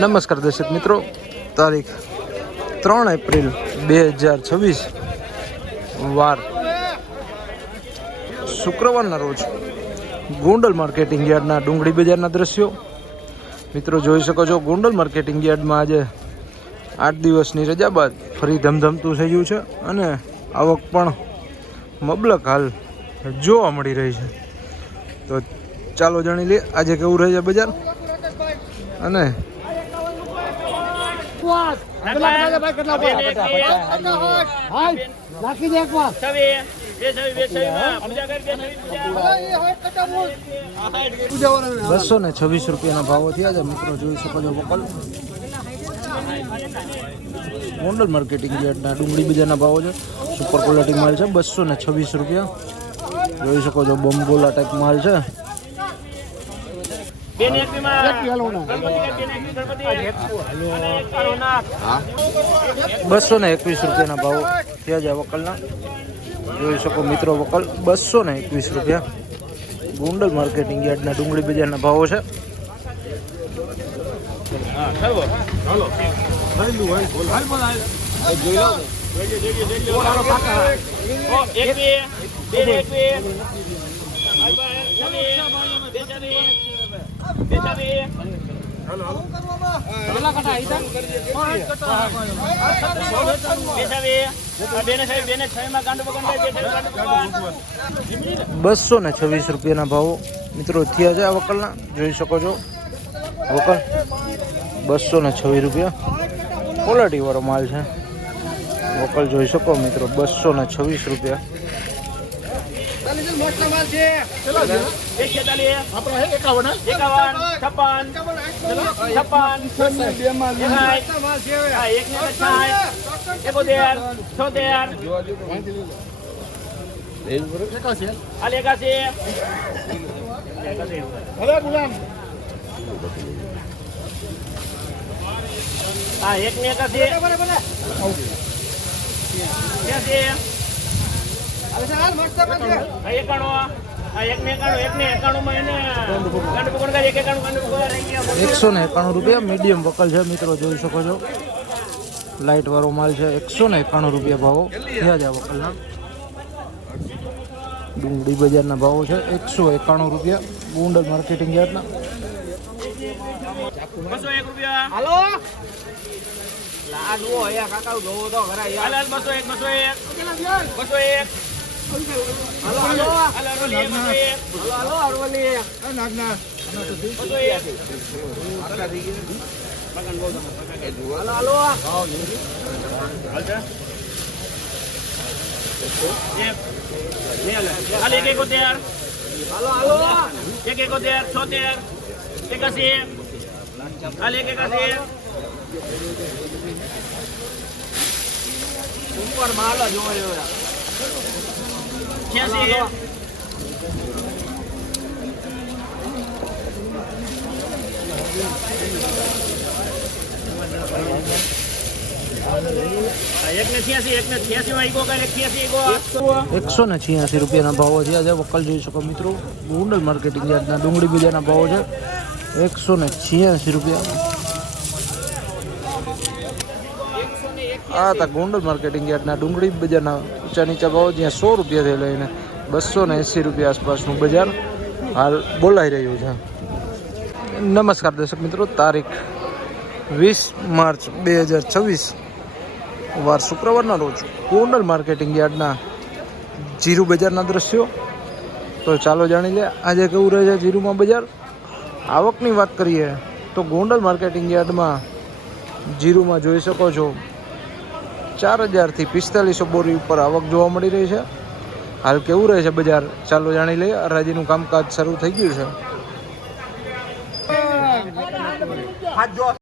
નમસ્કાર દર્શક મિત્રો, તારીખ 3 એપ્રિલ 2026 વાર શુક્રવારના રોજ ગોંડલ માર્કેટિંગ યાર્ડના ડુંગળી બજારના દ્રશ્યો મિત્રો જોઈ શકો છો. ગોંડલ માર્કેટિંગ યાર્ડમાં આજે 8 દિવસની રજા બાદ ફરી ધમધમતું થઈ ગયું છે અને આવક પણ મબલક હાલ જોવા મળી રહી છે. તો ચાલો જાણી લઈએ આજે કેવું રહે છે બજાર. અને ₹226 ભાવો થયા છે મિત્રો, જોઈ શકો છો. વકલ ગોંડલ માર્કેટિંગ યાર્ડના ડુંગળી બજારના ભાવો છે. સુપર ક્વોલિટી માલ છે, ₹226 જોઈ શકો છો. બોમ્બગોલા ટાઈપ માલ છે. ₹221 ભાવ થયા છે વકલના, જોઈ શકો મિત્રો. વકલ ₹221 ગોંડલ માર્કેટિંગ યાર્ડના ડુંગળી બજારના ભાવો છે. ₹226 ભાવો મિત્રો થયા છે આ વકલના, જોઈ શકો છો. વકલ ₹226 ક્વોલિટી વાળો માલ છે. વકલ જોઈ શકો મિત્રો, ₹226. ₹191 મીડિયમ વકલ છે મિત્રો, જોઈ શકો છો. લાઇટ વાળો માલ છે. ₹191 ભાવો થયા છે વકલના. ડુંગળી બજારના ભાવો છે ₹191 ગોંડલ માર્કેટિંગ યાર્ડના. ઉપર માલ જ હોય. ₹186 ભાવો છે આજે વકલ, જોઈ શકો મિત્રો. ગોંડલ માર્કેટિંગ યાર્ડના ડુંગળી બજારના ભાવો છે ₹186. આ હતા ગોંડલ માર્કેટિંગ યાર્ડના ડુંગળી બજારના ઊંચા નીચા ભાવો, જ્યાં ₹100 થી લઈને ₹280 આસપાસનું બજાર હાલ બોલાઈ રહ્યું છે. નમસ્કાર દર્શક મિત્રો, તારીખ 20 માર્ચ 2026 વાર શુક્રવારના રોજ ગોંડલ માર્કેટિંગ યાર્ડના જીરું બજારના દ્રશ્યો. તો ચાલો જાણી લે આજે કેવું રહે છે જીરુમાં બજાર. આવકની વાત કરીએ તો ગોંડલ માર્કેટિંગ યાર્ડમાં જીરુમાં જોઈ શકો છો 4000 થી 4500 બોરી ઉપર આવક જોવા મળી રહી છે. હાલ કેવું રહે છે બજાર ચાલો જાણી લઈએ. હરાજીનું કામકાજ શરૂ થઈ ગયું છે.